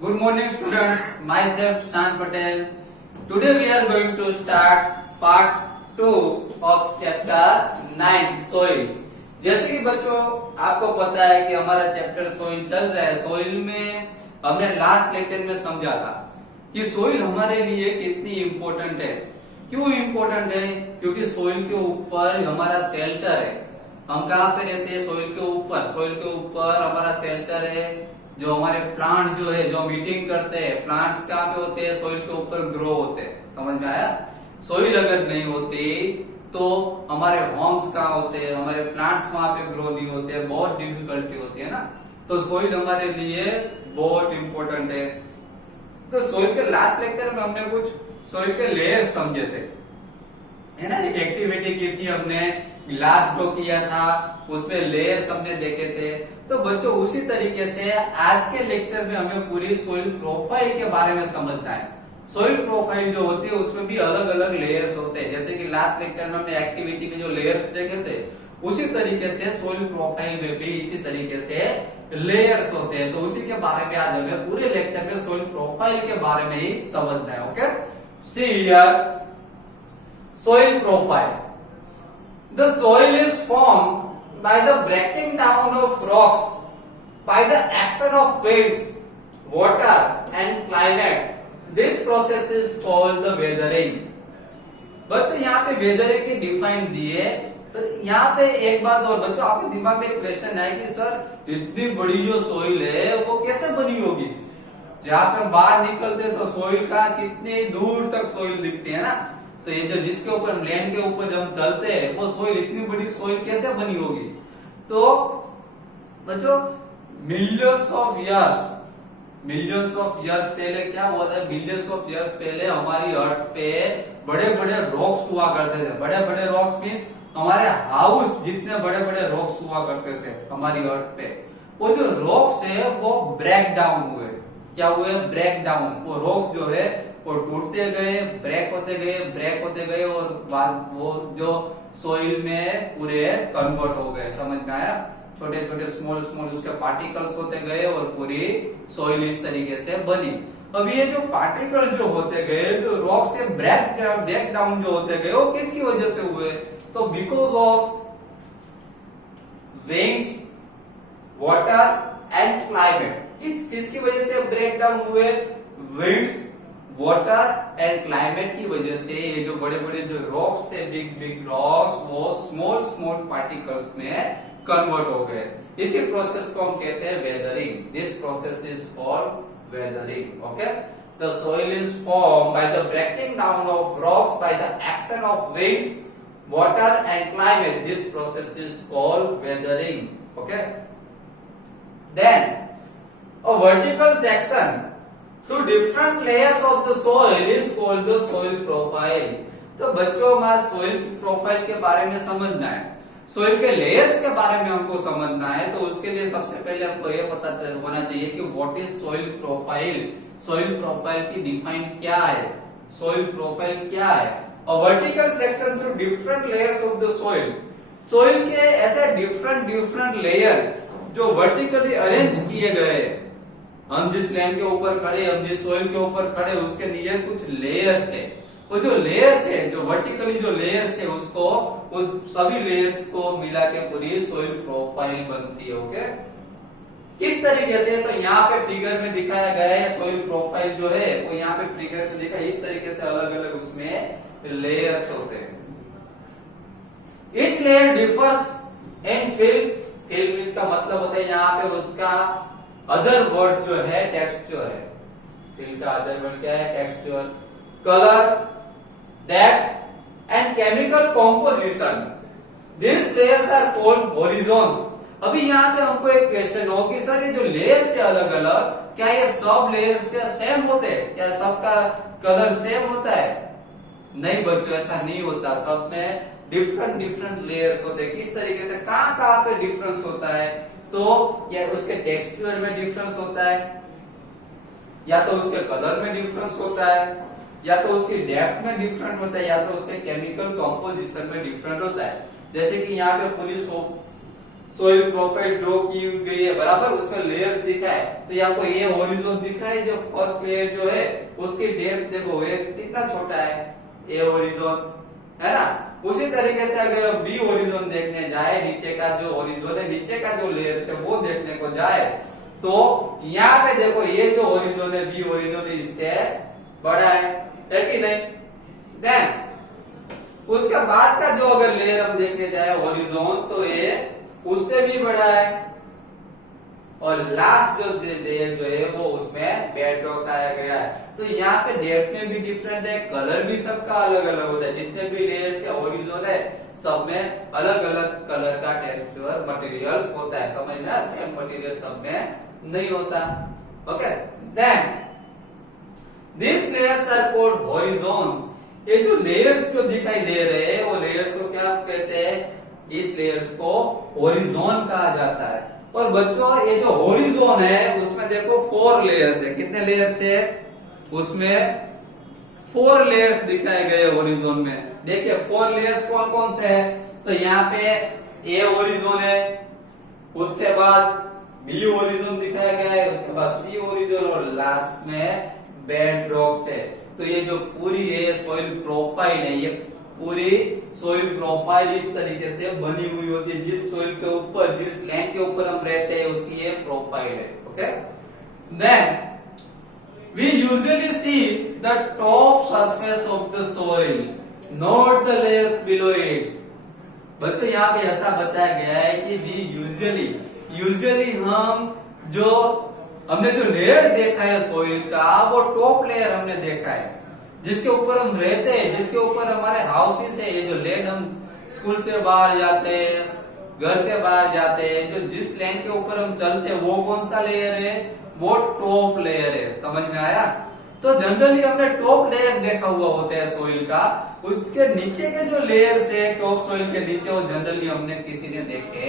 Good morning students, myself Shan Patel. Today we are going to start part 2 of chapter 9 soil. जैसे कि बच्चों आपको पता है कि हमारा चैप्टर सोइल चल रहा है। सोइल में हमने लास्ट लेक्चर में समझा था कि सोइल हमारे लिए कितनी इम्पोर्टेंट है। क्यों इम्पोर्टेंट है? क्योंकि सोइल के ऊपर हमारा शेल्टर है। हम कहाँ पे रहते हैं? सोइल के ऊपर। सोइल के ऊपर हमारा शेल्टर है। जो हमारे प्लांट जो है, जो मीटिंग करते हैं, प्लांट्स कहाँ पे होते हैं? सोइल के ऊपर ग्रो होते हैं। समझ में आया? सोइल अगर नहीं होती तो हमारे होम्स कहाँ होते हैं, हमारे प्लांट्स वहां पे ग्रो नहीं होते, बहुत डिफिकल्टी होती है ना। तो सोइल हमारे लिए बहुत इंपॉर्टेंट है। तो सोइल के लास्ट लेक्चर में हमने कुछ सोइल के लेयर्स समझे थे, है ना। एक एक्टिविटी की थी हमने, ग्लास ड्रॉ किया था, उसमें लेयर्स हमने देखे थे। तो बच्चों उसी तरीके से आज के लेक्चर में हमें पूरी सोइल प्रोफाइल के बारे में समझना है। सोइल प्रोफाइल जो होती है उसमें भी अलग अलग लेयर्स होते हैं। जैसे कि लास्ट लेक्चर में हमने एक्टिविटी में जो लेयर्स देखे थे, उसी तरीके से सोइल प्रोफाइल में भी इसी तरीके से लेयर्स होते हैं। तो उसी के बारे में आज हमें पूरे लेक्चर में सोइल प्रोफाइल के बारे में ही समझना है। Okay, see here soil profile. The soil is formed by the breaking down of rocks by the action of winds, water and climate. This process is called the weathering. बच्चों यहाँ पे weathering की define the है। तो यहाँ पे एक बात और बच्चों, आपके दिमाग में एक क्वेश्चन है कि सर इतनी बड़ी जो सोइल है वो कैसे बनी होगी? जहाँ पे बाहर निकलते तो सोइल का कितनी दूर तक सोइल दिखती है ना। तो ये जो जिसके ऊपर लैंड के ऊपर जब हम चलते हैं वो सोइल, इतनी बड़ी सोइल कैसे बनी होगी? तो बच्चों मिलियंस ऑफ इयर्स पहले क्या हुआ था? मिलियंस ऑफ इयर्स पहले हमारी अर्थ पे बड़े बड़े रॉक्स हुआ करते थे। बड़े बड़े रॉक्स मीन्स हमारे हाउस जितने बड़े बड़े रॉक्स हुआ करते थे हमारी अर्थ पे। वो जो रॉक्स है वो ब्रेक डाउन हुए। क्या हुए? Break down. वो रॉक्स जो है वो टूटते गए, ब्रेक होते गए और वो जो सोइल में पूरे कन्वर्ट हो गए। समझ में आया? छोटे छोटे स्मॉल उसके पार्टिकल्स होते गए और पूरी सोइल इस तरीके से बनी। अब ये जो पार्टिकल्स जो होते गए, जो रॉक से ब्रेक डाउन जो होते गए, वो किसकी वजह से हुए? तो because of winds, water and climate. किसकी वजह से ब्रेक डाउन हुए? विंड्स, वाटर एंड क्लाइमेट की वजह से ये जो बड़े बड़े जो रॉक्स थे, बिग रॉक्स, वो स्मॉल पार्टिकल्स में कन्वर्ट हो गए। इसी प्रोसेस को हम कहते हैं weathering. This process is called weathering. Okay, the soil is form by the breaking down of rocks by the action of winds, water and climate. This process is called weathering. Okay, then a vertical section through different layers of the soil is called the soil profile. तो बच्चों हमारा soil profile के बारे में समझना है, soil के layers के बारे में हमको समझना है। तो उसके लिए सबसे पहले हमको ये पता होना चाहिए कि what is soil profile. Soil profile की डिफाइन क्या है? सोइल प्रोफाइल क्या है? A vertical section through different layers of the soil. Soil के ऐसे डिफरेंट लेयर जो वर्टिकली अरेंज किए गए। हम जिस लैंड के ऊपर खड़े, हम जिस सोइल के ऊपर खड़े, उसके नीचे कुछ लेयर्स है। वो जो लेयर्स है, जो वर्टिकली जो लेयर्स है, उसको उस सभी लेयर्स को मिला के पूरी सोइल प्रोफाइल बनती है। ओके, किस तरीके से? तो यहाँ पे फिगर में दिखाया गया है सोइल प्रोफाइल जो है वो यहाँ पे फिगर में दिखा। इस तरीके से अलग अलग उसमें लेयर्स होते हैं। Each layer differs in fill का मतलब होता है यहाँ पे उसका अदर वर्ड जो है टेक्सचर है। फिल का अदर वर्ड क्या है? Texture, colour, depth and chemical composition. This layers are called horizons. अभी यहाँ पे हमको एक क्वेश्चन हो कि सर ये जो लेयर्स है अलग अलग, क्या ये सब लेयर्स क्या सेम होते हैं? क्या सबका कलर सेम होता है? नहीं बच्चों, ऐसा नहीं होता। सब में डिफरेंट लेयर्स होते हैं। किस तरीके से? कहाँ पे डिफरेंस होता है? तो या उसके टेक्सचर में डिफरेंस होता है, या तो उसके कलर में डिफरेंस होता है, या तो उसकी डेप्थ में डिफरेंट होता है, या तो उसके केमिकल कंपोजिशन में डिफरेंट होता है। जैसे कि यहाँ पे पूरी सोइल प्रोफाइल ड्रॉ की गई है, बराबर, उसका लेयर्स दिखा है। तो ये आपको ये हॉरिजॉन दिखा है, जो फर्स्ट लेयर जो है उसकी डेप्थ देखो ये कितना छोटा है, ए हॉरिजॉन, है ना। उसी तरीके से अगर बी हॉरिजॉन देखने जाए, नीचे का जो हॉरिजॉन है, नीचे का जो लेयर है वो देखने को जाए, तो यहाँ पे देखो ये जो हॉरिजॉन है, बी हॉरिजॉन इससे बड़ा है कि नहीं। देन उसके बाद का जो अगर लेयर हम देखने जाए हॉरिजॉन, तो ये उससे भी बड़ा है। और लास्ट जो लेयर जो है वो उसमें बेडरॉक आया गया है। तो यहाँ पे डेप्थ में भी डिफरेंट है, कलर भी सबका अलग अलग होता है। जितने भी लेयर्स या हॉरिजॉन है सब में अलग अलग कलर का टेक्सचर मटेरियल्स होता है, समझ में, सेम मटेरियल सब में नहीं होता। Okay, then this layers are called horizons. ये जो लेयर्स जो दिखाई दे रहे हैं वो लेयर्स को क्या कहते हैं, इस लेयर्स को हॉरिजॉन कहा जाता है। और बच्चों ये जो हॉरिजॉन है उसमें देखो 4 लेयर्स है। कितने लेयर्स है उसमें? 4 लेयर्स दिखाए गए हॉरिजॉन में। देखिए 4 लेयर्स कौन कौन से हैं? तो यहाँ पे ए हॉरिजॉन है, उसके बाद बी हॉरिजॉन दिखाया गया है, उसके बाद सी हॉरिजॉन और लास्ट में बेड रॉक्स है। तो ये जो पूरी है सॉइल प्रोफाइल है, ये पूरी सॉइल प्रोफाइल इस तरीके से बनी हुई होती है। जिस सॉइल के ऊपर, जिस लैंड के ऊपर हम रहते हैं उसकी ये प्रोफाइल है। Okay, then we usually see the top surface of the soil, not the layers below it. बच्चों यहाँ पे ऐसा बताया गया है कि वी यूजुअली हम जो हमने जो लेयर देखा है सॉइल का, वो टॉप लेयर हमने देखा है, जिसके ऊपर हम रहते हैं, जिसके ऊपर हमारे हाउसेस है। ये जो लैंड हम स्कूल से बाहर जाते हैं, घर से बाहर जाते हैं, जो जिस लैंड के ऊपर हम चलते हैं वो कौन सा लेयर है? वो टॉप लेयर है। समझ में आया? तो जनरली हमने टॉप लेयर देखा हुआ होता है सॉइल का, उसके नीचे के जो लेयर्स है टॉप सॉइल के नीचे, वो जनरली हमने किसी ने देखे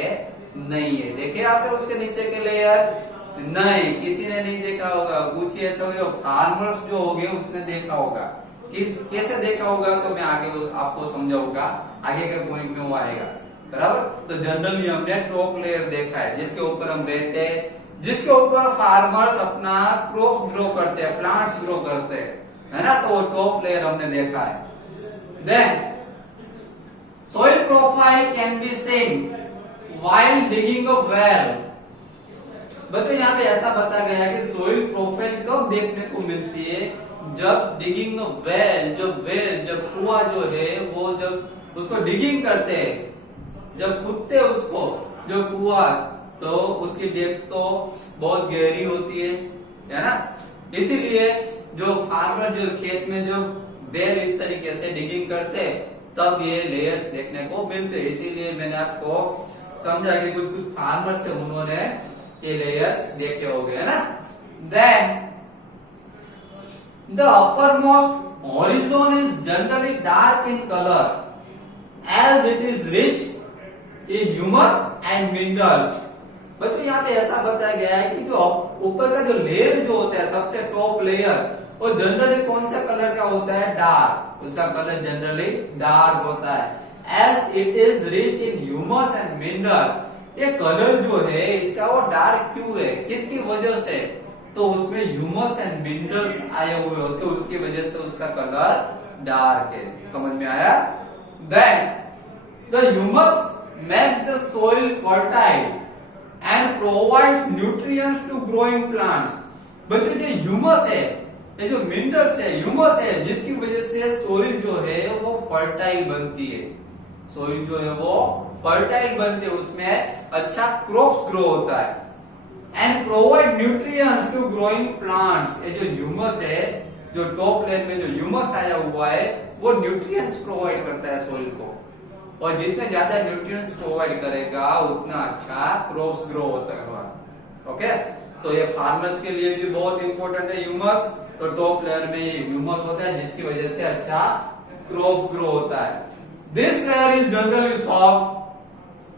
नहीं है। देखे आपने उसके नीचे के लेयर? नहीं, किसी ने नहीं देखा होगा। कुछ ऐसा होगा फार्मर्स जो होंगे उसने देखा होगा। कैसे देखा होगा तो मैं आगे आपको समझाऊंगा, आगे के पॉइंट में वो आएगा, बराबर। तो जनरली हमने टॉप लेयर देखा है, जिसके ऊपर हम रहते हैं, जिसके ऊपर फार्मर्स अपना क्रॉप्स ग्रो करते हैं, प्लांट्स ग्रो करते हैं, है ना। तो वो टॉप लेयर हमने देखा है। Then soil profile can be seen while digging a well. बच्चों यहाँ पे ऐसा बताया गया है कि सॉइल प्रोफाइल कब देखने को मिलती है? जब डिगिंग वेल, जब कुआं जो है वो जब उसको डिगिंग करते हैं, जब खुदते उसको जो कुआं, तो उसकी डेप्थ तो बहुत गहरी होती है ना। इसीलिए जो फार्मर जो खेत में जो वेल इस तरीके से डिगिंग करते हैं, तब ये लेयर्स देखने को मिलते हैं। इसीलिए मैंने आपको समझा कि कुछ कुछ फार्मर से उन्होंने ये लेयर्स देखे हो गए, है ना। Then the uppermost horizon is generally dark in color as it is rich in humus and minerals। बच्चों यहाँ पे ऐसा बताया गया है कि जो ऊपर का जो लेयर जो होता है, सबसे टॉप लेयर, वो जनरली कौन सा कलर का होता है? डार्क। उसका कलर जनरली डार्क होता है। As it is rich in humus and mineral. ये कलर जो है इसका वो डार्क क्यों है? किसकी वजह से? तो उसमें ह्यूमस एंड मिनरल्स आए हुए होते, उसकी वजह से उसका कलर डार्क है। समझ में आया? Then the humus makes the soil fertile and provides nutrients to growing plants. बच्चों ये ह्यूमस है, ये जो मिनरल्स है, ह्यूमस है, जिसकी वजह से सॉइल जो है वो फर्टाइल बनती है। सॉइल जो है वो फर्टाइल बनती है, उसमें अच्छा क्रॉप्स ग्रो होता है। And provide nutrients to growing plants. ये जो ह्यूमस है, जो टॉप लेयर में जो ह्यूमस आया हुआ है, वो न्यूट्रिएंट्स प्रोवाइड करता है सॉइल को, और जितने ज्यादा न्यूट्रिएंट्स प्रोवाइड करेगा उतना अच्छा क्रॉप्स ग्रो होता है। ओके, तो ये फार्मर्स के लिए भी बहुत इंपॉर्टेंट है ह्यूमस। तो टॉप लेयर में ये ह्यूमस होता है, जिसकी वजह से अच्छा क्रॉप्स ग्रो होता है। This layer is generally soft,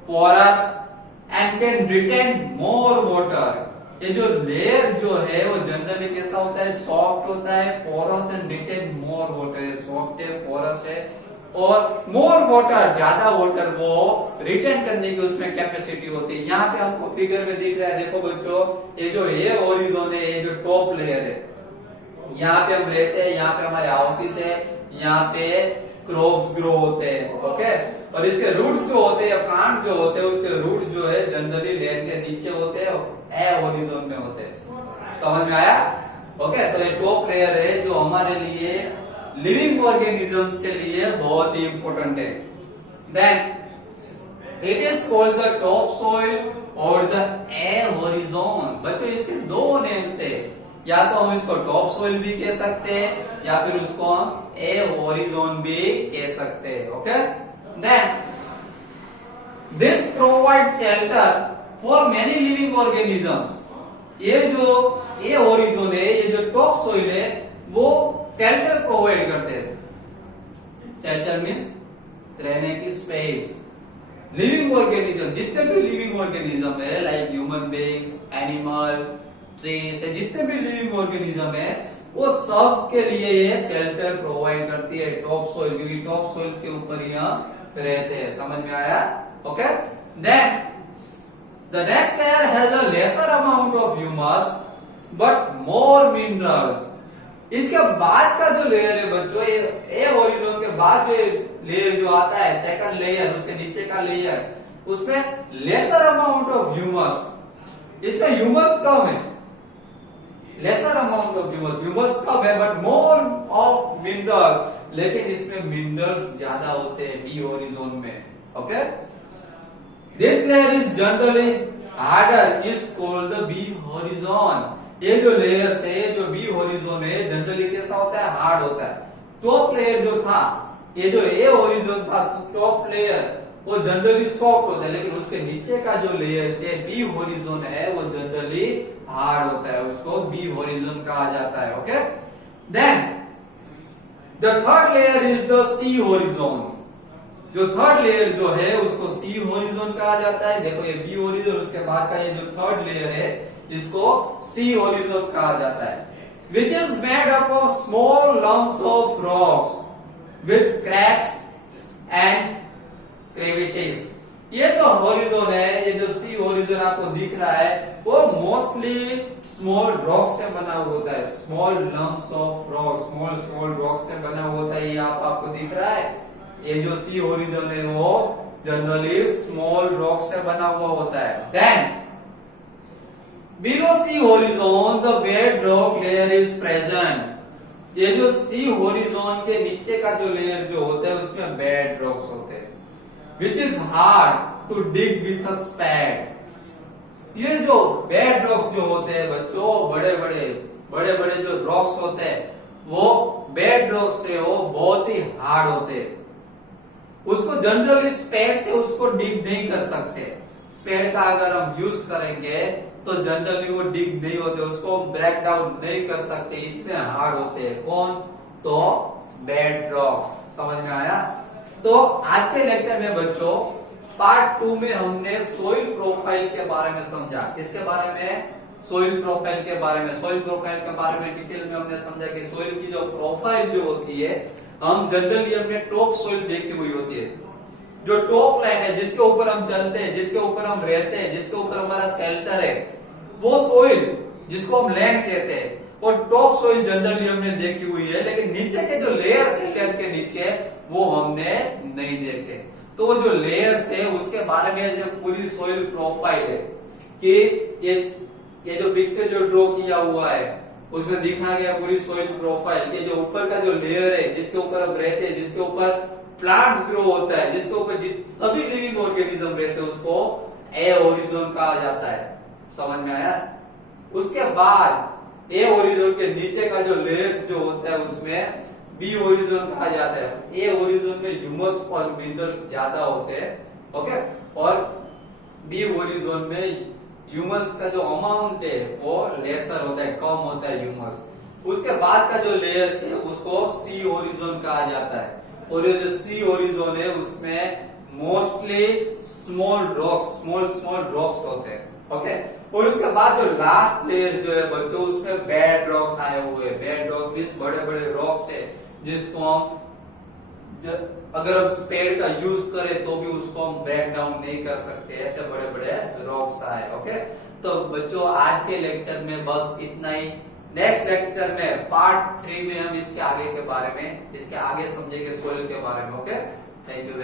porous and can retain more water. ये जो लेयर जो है वो जनरली कैसा होता है? सॉफ्ट होता है, porous and retain more water. ये सॉफ्ट है, पोरस है और मोर वाटर, ज्यादा वाटर वो रिटेन करने की उसमें कैपेसिटी होती है। यहाँ पे हमको फिगर में दिख रहा है, देखो बच्चों, ये जो ये होरिजोन है, ये जो टॉप लेयर है, यहाँ पे हम रहते हैं, यहाँ पे हमारे हाउसेस है, यहाँ पे क्रॉप्स ग्रो होते हैं, ओके। और इसके रूट्स जो होते हैं, प्लांट जो होते हैं, उसके रूट्स जो है जनरली लैंड के नीचे होते हैं, ए होरिजोन में होते हैं। समझ में आया? ओके। तो ये टॉप लेयर है जो हमारे लिए लिविंग ऑर्गेनिजम्स के लिए बहुत ही इंपॉर्टेंट है। Then it is called the top soil और द एयर होरिजोन। बच्चों इसके दो नेम्स है, या तो हम इसको टॉप सॉइल भी कह सकते हैं या फिर उसको हम एयर होरिजोन भी कह सकते हैं, okay. Then this provide shelter for many living organisms. ये जो ए होरिजोन है, ये जो टॉप सॉइल है, वो शेल्टर प्रोवाइड करते हैं। शेल्टर मीन्स रहने की स्पेस। लिविंग ऑर्गेनिज्म, जितने भी लिविंग ऑर्गेनिज्म है, like human beings, animals, trees, जितने भी लिविंग ऑर्गेनिज्म है, वो सब के लिए ये शेल्टर प्रोवाइड करती है टॉप सॉइल, क्योंकि टॉप सॉइल के ऊपर ही रहते हैं। समझ में आया? Okay. Then the next layer has a lesser amount of humus but more minerals. इसके बाद का जो लेयर है बच्चों, ए होरिजोन के बाद जो लेयर जो आता है, सेकंड लेयर, उसके नीचे का लेयर, उसमें लेसर अमाउंट ऑफ ह्यूमस। इसमें ह्यूमस कम है, lesser amount of humus, humus कम है बट मोर ऑफ मिनरल, लेकिन इसमें मिनरल्स ज्यादा होते हैं बी होरिजोन में, okay. This layer is generally harder, is called the B horizon. ये जो लेयर है, जो बी होरिजोन है, जनरली कैसा होता है? हार्ड होता है। टॉप लेयर जो था, ये जो ए होरिजोन था, टॉप लेयर, वो जनरली सॉफ्ट होता है, लेकिन उसके नीचे का जो लेयर है, बी होरिजोन है, वो जनरली हार्ड होता है, उसको बी होरिजोन कहा जाता है, okay. Then the third layer is the C horizon. जो थर्ड लेयर जो है, उसको सी होरिजोन कहा जाता है। देखो ये बी होरिजोन, उसके बाद का ये जो थर्ड लेयर है, इसको सी होरिजोन कहा जाता है, which is made up of small lumps of rocks with cracks and crevices. ये जो होरिजोन है, ये जो सी होरिजोन आपको दिख रहा है, वो मोस्टली स्मॉल रॉक से बना हुआ होता है। Small lumps of rock, small rock से बना हुआ होता है। ये आपको दिख रहा है, ये जो सी होरिजोन है, वो जनरली स्मॉल रॉक से बना हुआ होता है। Then below C horizon the bedrock layer is present. ये जो सी होरिजोन के नीचे का जो लेयर जो होता है, उसमें बेड रॉक्स होते हैं, which is hard to dig with a spade. ये जो बेड रॉक्स जो होते हैं बच्चों, बड़े बड़े जो रॉक्स होते हैं, वो बेड रॉक्स से वो बहुत ही हार्ड होते हैं। उसको जनरली स्पैड से उसको डिग नहीं कर सकते। स्पैड का अगर हम यूज करेंगे तो जनरली वो डिग नहीं होते, उसको ब्रेक डाउन नहीं कर सकते, इतने हार्ड होते हैं। कौन? तो बेड रॉक। समझ में आया? तो आज के लेक्चर में बच्चों पार्ट 2 में हमने सोइल प्रोफाइल के बारे में समझा। किसके बारे में? सोइल प्रोफाइल के बारे में। सोइल प्रोफाइल के बारे में डिटेल में हमने समझा कि सोइल की जो प्रोफाइल जो होती है, हम जनरली हमने टॉप सोइल देखी हुई होती है, जो टॉप लाइन है, जिसके ऊपर हम चलते हैं, जिसके ऊपर हम रहते हैं, जिसके ऊपर हमारा शेल्टर है, वो सोइल जिसको हम लैंड कहते हैं, और टॉप सोइल जनरली हमने देखी हुई है। लेकिन नीचे के जो लेयर्स है लैंड के नीचे, वो हमने नहीं देखे। तो वो जो लेयर्स है, उसके बारे में जो पूरी सोइल प्रोफाइल है, कि ये जो पिक्चर जो ड्रॉ किया हुआ है, उसमें दिखा गया पूरी सोइल प्रोफाइल के जो ऊपर का जो लेयर है, जिसके ऊपर हम रहते हैं, जिसके ऊपर प्लांट्स ग्रो होता है, जिसके ऊपर सभी लिविंग ऑर्गेनिज्म रहते हैं, उसको ए होरिजोन कहा जाता है। समझ में आया? उसके बाद ए होरिजोन के नीचे का जो लेयर जो होता है, उसमें बी होरिजोन कहा जाता है। ए होरिजोन में ह्यूमस और मिनरल्स ज्यादा होते हैं, ओके, और बी होरिजोन में ह्यूमस का जो अमाउंट है वो लेसर होता है, कम होता है ह्यूमस। उसके बाद का जो लेयर है, उसको सी होरिजोन कहा जाता है। और ये जो सी होरिजोन है, उसमें मोस्टली स्मॉल रॉक्स होते हैं, ओके। और उसके बाद जो लास्ट लेयर जो है बच्चों, उसमें बेड रॉक्स आए हुए हैं। बेड रॉक मीन्स बड़े बड़े रॉक्स है, जिसको हम अगर हम स्पेड का यूज करें तो भी उसको हम ब्रेक डाउन नहीं कर सकते, ऐसे बड़े बड़े रॉक्स आए। ओके, तो बच्चों आज के लेक्चर में बस इतना ही। नेक्स्ट लेक्चर में पार्ट 3 में हम इसके आगे के बारे में, इसके आगे समझेंगे सोइल के बारे में। Okay, thank you.